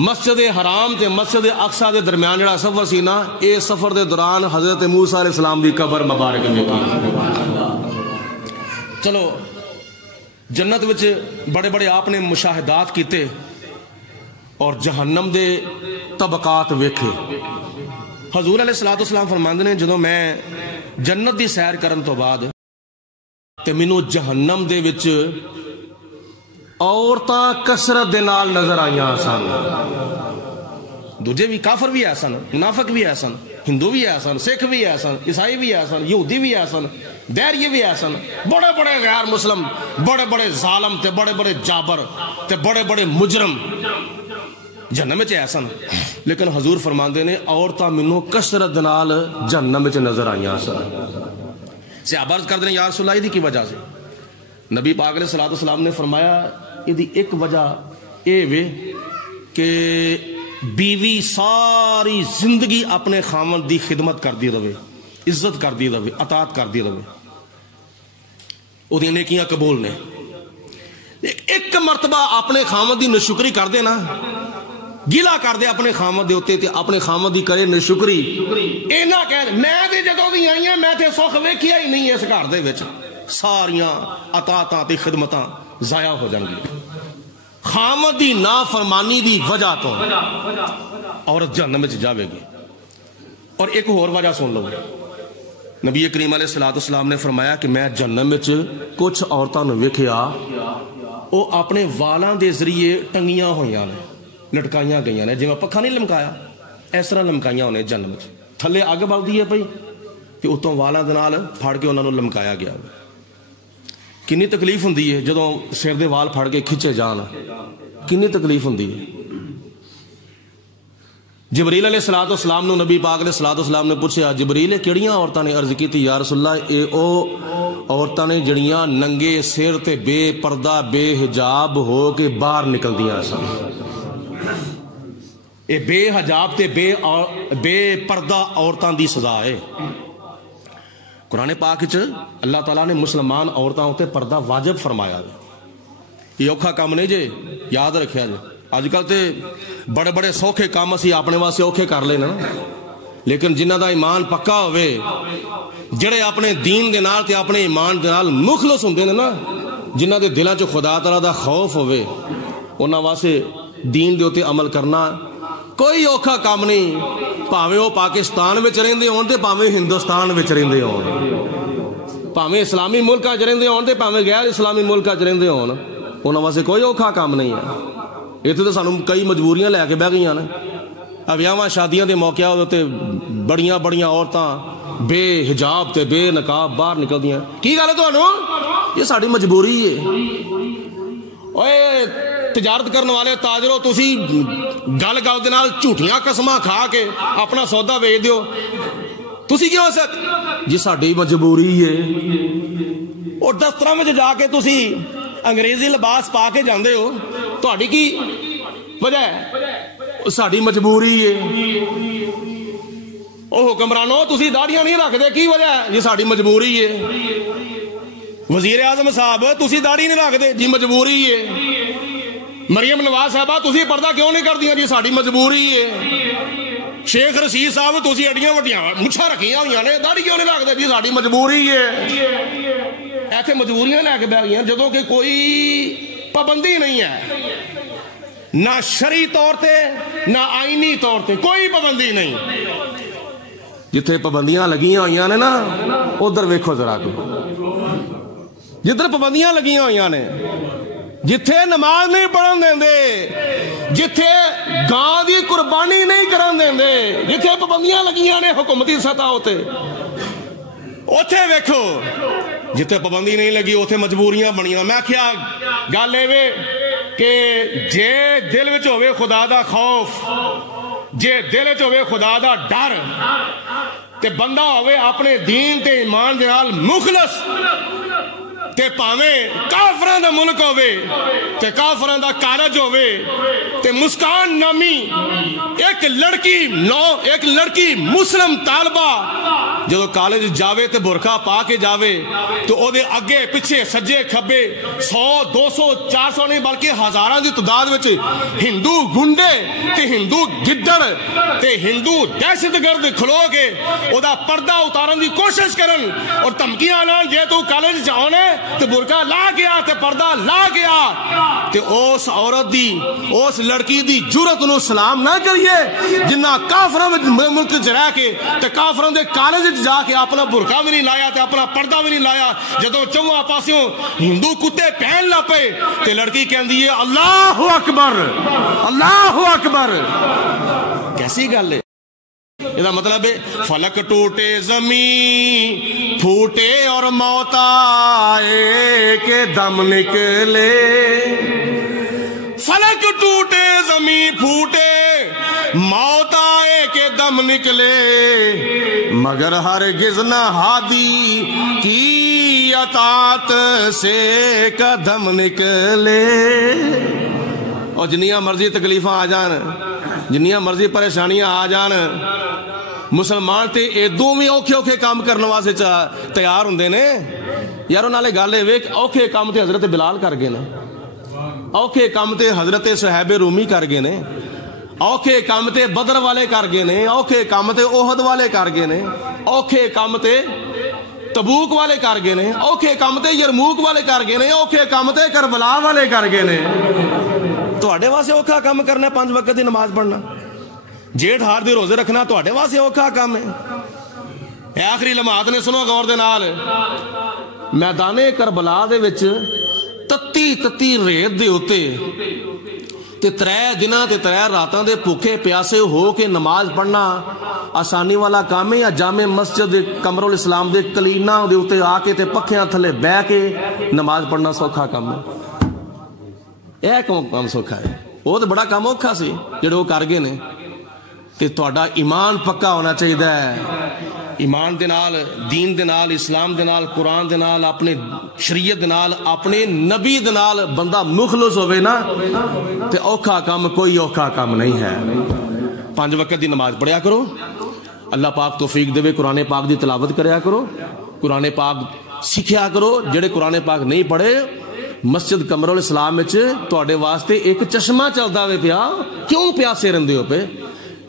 مسجد حرام تے مسجد اقصی دے درمیان جڑا سفر سی نا اے سفر دے دوران حضرت موسیٰ علیہ السلام دی قبر مبارک ویکھی. چلو جنت وچ بڑے بڑے آپ نے مشاہدات کیتے اور جہنم دے طبقات ویکھے. حضور علیہ السلام فرماندے نے جدوں میں جنت دی سیر کرن تو بعد تے مینوں جہنم دے وچ عورتاں کثرت دے نال نظر آئیاں سن. دوجے بھی کافر بھی سن، منافق بھی سن، ہندو بھی سن، سکھ بھی سن، عیسائی بھی سن، یہودی بھی سن، دیریے بھی سن. بڑے بڑے غیر مسلم، بڑے بڑے ظالم تے بڑے بڑے جابر تے بڑے بڑے مجرم جہنم وچ سن. لیکن حضور فرماندے نے عورتاں مینوں کثرت نال جہنم وچ نظر آئیاں سن. صحابہ عرض کردے نے یا رسول اللہ دی کی وجہ سے؟ نبی پاک علیہ السلام نے فرمایا یہ ایک وجہ اے وے کہ بیوی ساری زندگی اپنے خامند دی خدمت کردی رہے، عزت کردی رہے، اطاعت کردی رہے، وہ دی نیکیاں قبول نے. ایک مرتبہ اپنے خامند دی نشکری کر دے نا، گلا کر دے اپنے خامد دے ہوتے تے اپنے خامد دی کرے نشکری. اینا کہہ میں دے جدوں دی آئی ہیں میں تے سکھ ویکھیا ہی نہیں اس گھر دے وچ. ساریاں اطاعتاں تے خدمتاں ضائع ہو جان گی. خامد دی نافرمانی دی وجہ تو عورت جہنم وچ جاوے گی. اور ایک اور وجہ سن لو، نبی کریم علیہ السلام نے فرمایا کہ میں جہنم وچ کچھ عورتاں نوں ویکھیا او اپنے والاں دے ذریعے ٹنگیاں ہوئیاں نے، لٹکائیاں گئیاں نے، جی میں پکھا نہیں لمکایا اس طرح لمکائیاں ہونے جہنم وچ. تھلے اگ بلدی ہے پئی تے اتوں والاں دے نال پھڑ کے انہاں نوں لمکایا گیا. کنی تکلیف ہوندی ہے جدوں سر دے وال پھڑ کے کھچے جان، کنی تکلیف ہوندی ہے. جبریل علیہ الصلوۃ والسلام نو نبی پاک علیہ الصلوۃ والسلام نے پوچھا جبریل کیڑیاں عورتاں نے؟ عرض کی یا رسول اللہ اے او عورتاں نے جڑیاں ننگے سر تے بے پردہ بے حجاب ہو کے باہر نکلدیاں سن. اے بے حجاب تے بے پردہ عورتاں دی سزا ہے. قرآن پاک چ اللہ تعالیٰ نے مسلمان عورتوں تے پردہ واجب فرمایا ہے. یہ اوکھا کام نہیں جے، یاد رکھیا جے. اج کل تے بڑے بڑے سوکھے کام اسی اپنے واسطے اوکھے کر لینا، لیکن جنہ دا ایمان پکا ہوئے، جڑے اپنے دین دے نال تے اپنے ایمان دے نال مخلص ہوندے نے نا، جنہ دے دلاں چ خدا تعالیٰ دا خوف ہوئے، انہاں واسطے دین دے اوتے عمل کرنا کوئی اوکھا کام نہیں. پاویں وہ پاکستان وچ رہندے ہون تے پاویں ہندوستان وچ رہندے ہون، پاویں اسلامی ملکاں وچ رہندے ہون تے پاویں غیر اسلامی ملکاں وچ رہندے ہون، انہاں واسطے کوئی اوکھا کام نہیں ہے. اتنے تو سانوں کئی مجبوریاں لے کے بہ گئی نے. ویاواں شادیاں دے موقع تے بڑیاں بڑیاں عورتاں بے حجاب تے بے نقاب باہر نکلدیاں. کی گل ہے تانوں؟ یہ ساری مجبوری ہے. اوئے تجارت کرنے والے تاجروں، تسی گل گل دے نال جھوٹیاں قسماں کھا کے اپنا سودا ویچ دیو، تسی کیوں سک؟ جی ساری مجبوری ہے. اور دفتراں وچ جا کے تسی انگریزی لباس پا کے جاندے ہو، تہاڈی کی وجہ ہے؟ ساری مجبوری ہے. او حکمرانو تسی داڑیاں نہیں رکھدے، کی وجہ ہے؟ یہ ساری مجبوری ہے. وزیر اعظم صاحب تسی داڑھی نہیں رکھدے، جی مجبوری ہے. مریم نواز صاحبہ تسی پردہ کیوں نہیں کردیاں؟ جی ساری مجبوری ہے. شیخ رشید صاحب تسی اڈیاں وڈیاں مچھاں رکھیاں ہوئیاں نے، داڑھی کیوں نہیں رکھدے؟ جی ساری مجبوری ہے. ایتھے مجبوریاں لے کے بہ گئیاں جدوں کہ کوئی پابندی نہیں ہے، نہ شرعی طور تے نہ آئینی طور تے کوئی پابندی نہیں. جتھے پابندیاں لگیاں ہوئیاں نے نا ادھر ویکھو ذرا کو، جدھر پابندیاں لگیاں ہوئیاں نے، جتھے نماز نہیں پڑھن دیندے، جتھے گاں دی قربانی نہیں کرن دیندے، جتھے پابندیاں لگیاں نے حکومتی سطح ہوتے، اوتھے ویکھو. جتھے پابندی نہیں لگی اوتھے مجبوریاں بنیاں. میں کیا گل اے کہ جے دل وچ ہوے خدا دا خوف، جے دل وچ ہوے خدا دا ڈر، تے بندہ ہوے اپنے دین تے ایمان دے نال مخلص، تے پاویں کافراں دا ملک ہوے تے کافراں دا کالج ہوے تے مسکان نامی ایک لڑکی مسلم طالبہ جدو کالج جاوے تے برقع پا کے جاوے تو او دے اگے پیچھے سجے کھبے 100 200 400 نہیں بلکہ ہزاراں دی تعداد وچ ہندو گنڈے تے ہندو گدڑ تے ہندو دہشت گرد کھلو کے او دا پردہ اتارن دی کوشش کرن اور دھمکیاں نال جے تو کالج جاونے تے برقع لا گیا تے پردہ لا گیا تے اس عورت دی اس لڑکی دی جرت نو سلام نہ کریے جنہ کافراں ملک چ رہ کے تے کافراں دے کالج جا کے اپنا برقع بھی نہیں لایا تے اپنا پردہ بھی نہیں لایا. جدوں چواں پاسوں ہندو کتے پہن لا پے تے لڑکی کہندی ہے اللہ اکبر اللہ اکبر. کیسی گل ہے؟ یہ مطلب ہے فلک ٹوٹے زمین پھوٹے اور موت آئے کہ دم نکلے. فلک ٹوٹے زمین پھوٹے موت آئے کہ دم نکلے مگر ہرگز نہ ہادی کی اطاعت سے قدم نکلے. اور جنیاں مرضی تکلیفاں آ جان، جنیاں مرضی پریشانیاں آ جان، مسلمان تے ایدوں بھی اوکھے اوکھے کام کرنے واسطے تیار ہوندے نے. یارو نالے گل اے کہ اوکھے کام تے حضرت بلال کر گئے نے، اوکھے کام تے حضرت صہیب رومی کر گئے نے، اوکھے کام تے بدر والے کر گئے نے، اوکھے کام تے احد والے کر گئے نے، اوکھے کام تے تبوک والے کر گئے نے، اوکھے کام تے یرموک والے کر گئے نے، اوکھے کام تے کربلا والے کر گئے نے. تواڈے واسطے اوکھا کام کرنا 5 وقت دی نماز پڑھنا، جیٹھ ہار دے روزے رکھنا تواڈے واسطے اوکھا کام ہے. اے آخری لمحات نے سنو غور دے نال، میدان کربلا دے وچ تتی ریت دے اوتے تے 3 دناں تے 3 راتاں دے بھوکے پیاسے ہو کے نماز پڑھنا آسانی والا کام ہے یا جامع مسجد قمر الاسلام دے کلینا دے اوتے آ کے تے پکھیاں تھلے بہ کے نماز پڑھنا سوکھا کام ہے؟ اے کام سوکھا ہے؟ وہ تے بڑا کام اوکھا سی جڑے وہ کر گئے نے. تے تہاڈا ایمان پکا ہونا چاہیے ایمان دے نال دین دے نال اسلام دے نال قرآن دے نال اپنے شریعت دے نال اپنے نبی دے نال بندہ مخلص ہوئے نا تے اوکھا کام کوئی اوکھا کام نہیں ہے 5 وقت دی نماز پڑھیا کرو اللہ پاک توفیق دے قرآن پاک دی تلاوت کریا کرو قرآن پاک سیکھیا کرو جڑے قرآن پاک نہیں پڑھے مسجد قمر الاسلام وچ تواڈے واسطے ایک چشمہ چلدا وے پیا کیوں پیاسے رہندے ہو پے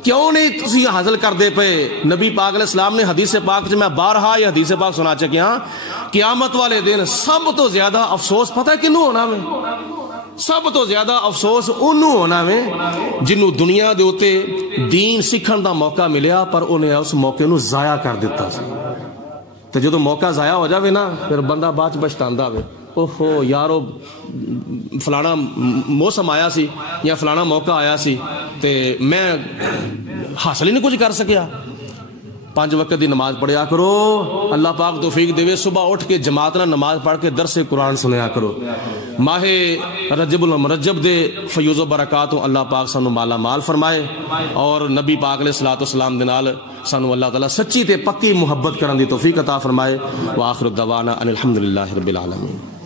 کیوں نہیں تسی حاصل کردے پے نبی پاک علیہ السلام نے حدیث پاک میں بارہا یہ حدیث پاک سنا چکیا قیامت والے دن سب تو زیادہ افسوس پتہ کنوں ہونا میں سب تو زیادہ افسوس انہوں ہونا میں جنہوں دنیا دے اوتے دین سکھن دا موقع ملیا پر انہیں اس موقع نو ضائع کر دیتا سی تو جدو موقع ضائع ہو جاوے نا پھر بندہ بعد پچھتاندا وے اوہو یارو فلانا موسم آیا سی یا فلانا موقع آیا سی تے میں حاصل ہی نہیں کچھ کر سکیا 5 وقت دی نماز پڑھیا کرو اللہ پاک توفیق دے صبح اٹھ کے جماعت نہ نماز پڑھ کے درس قرآن سنیا کرو ماہ رجب المرجب دے فیوز و برکاتوں اللہ پاک سانو مالا مال فرمائے اور نبی پاک علیہ الصلوۃ والسلام دے نال سانو اللہ تعالی سچی تے پکی محبت کرن دی توفیق عطا فرمائے وآخر الدعوانا ان الحمدللہ رب العالمین